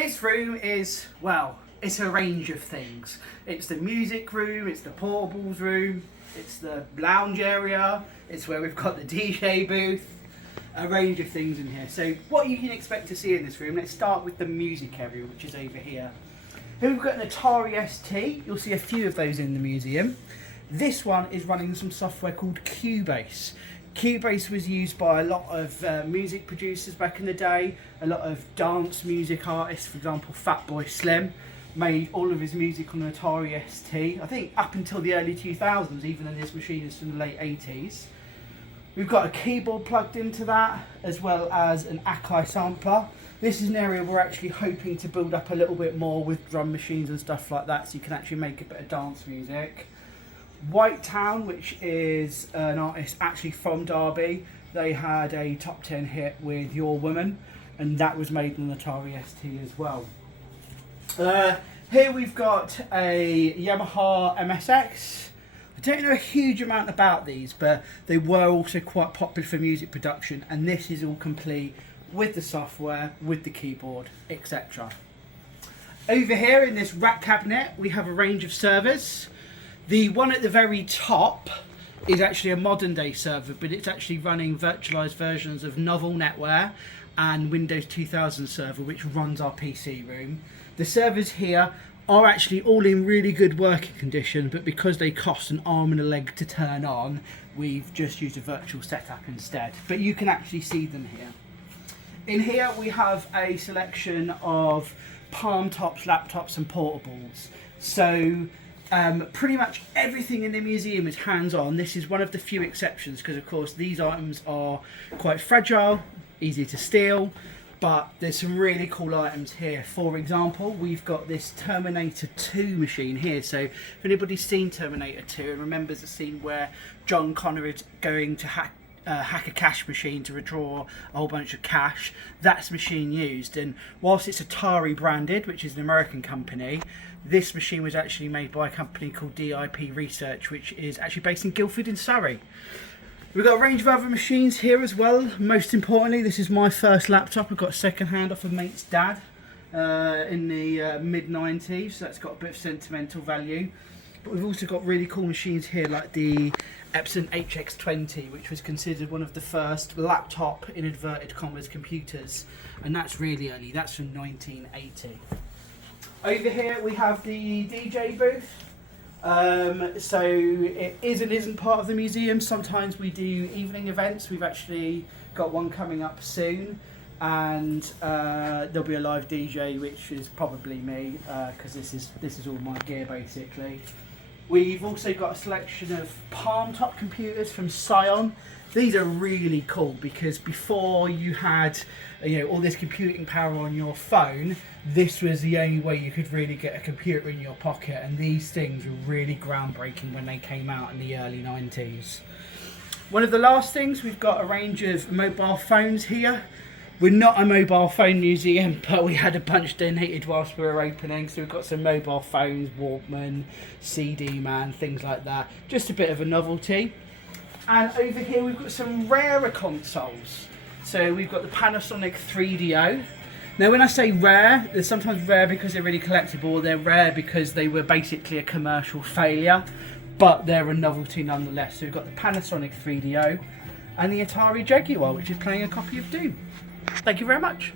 This room is, well, it's a range of things. It's the music room, it's the portables room, it's the lounge area, it's where we've got the DJ booth, a range of things in here. So what you can expect to see in this room, let's start with the music area, which is over here. Here we've got an Atari ST, you'll see a few of those in the museum. This one is running some software called Cubase. Cubase was used by a lot of music producers back in the day, a lot of dance music artists, for example Fatboy Slim made all of his music on an Atari ST, I think up until the early 2000s, even though this machine is from the late 80s. We've got a keyboard plugged into that, as well as an Akai sampler. This is an area we're actually hoping to build up a little bit more with drum machines and stuff like that, so you can actually make a bit of dance music. White Town, which is an artist actually from Derby, they had a top 10 hit with Your Woman, and that was made on Atari ST as well. Here we've got a Yamaha MSX. I don't know a huge amount about these, but they were also quite popular for music production, and this is all complete with the software, with the keyboard, etc. Over here in this rack cabinet we have a range of servers. The one at the very top is actually a modern day server, but it's actually running virtualized versions of Novel NetWare and Windows 2000 server, which runs our PC room. The servers here are actually all in really good working condition, but because they cost an arm and a leg to turn on, we've just used a virtual setup instead. But you can actually see them here. In here we have a selection of palm tops, laptops and portables. So pretty much everything in the museum is hands-on. This is one of the few exceptions because of course these items are quite fragile, easy to steal, but there's some really cool items here. For example, we've got this Terminator 2 machine here. So if anybody's seen Terminator 2 and remembers the scene where John Connor is going to hack a cash machine to withdraw a whole bunch of cash, that's the machine used. And whilst it's Atari branded, which is an American company, this machine was actually made by a company called DIP Research, which is actually based in Guildford in Surrey. We've got a range of other machines here as well. Most importantly, this is my first laptop. I got second hand off a mate's dad in the mid-90s, so that's got a bit of sentimental value. But we've also got really cool machines here like the Epson HX20, which was considered one of the first laptop in inverted commas computers, and that's really early, that's from 1980. Over here we have the DJ booth. So it is and isn't part of the museum. Sometimes we do evening events. We've actually got one coming up soon, and there'll be a live DJ, which is probably me, because this is all my gear basically. We've also got a selection of palm top computers from Psion. These are really cool because before you had all this computing power on your phone, this was the only way you could really get a computer in your pocket, and these things were really groundbreaking when they came out in the early 90s. One of the last things, we've got a range of mobile phones here. We're not a mobile phone museum, but we had a bunch donated whilst we were opening, so we've got some mobile phones, Walkman, CD Man, things like that. Just a bit of a novelty. And over here we've got some rarer consoles. So we've got the Panasonic 3DO. Now when I say rare, they're sometimes rare because they're really collectible, they're rare because they were basically a commercial failure, but they're a novelty nonetheless. So we've got the Panasonic 3DO and the Atari Jaguar, which is playing a copy of Doom. Thank you very much.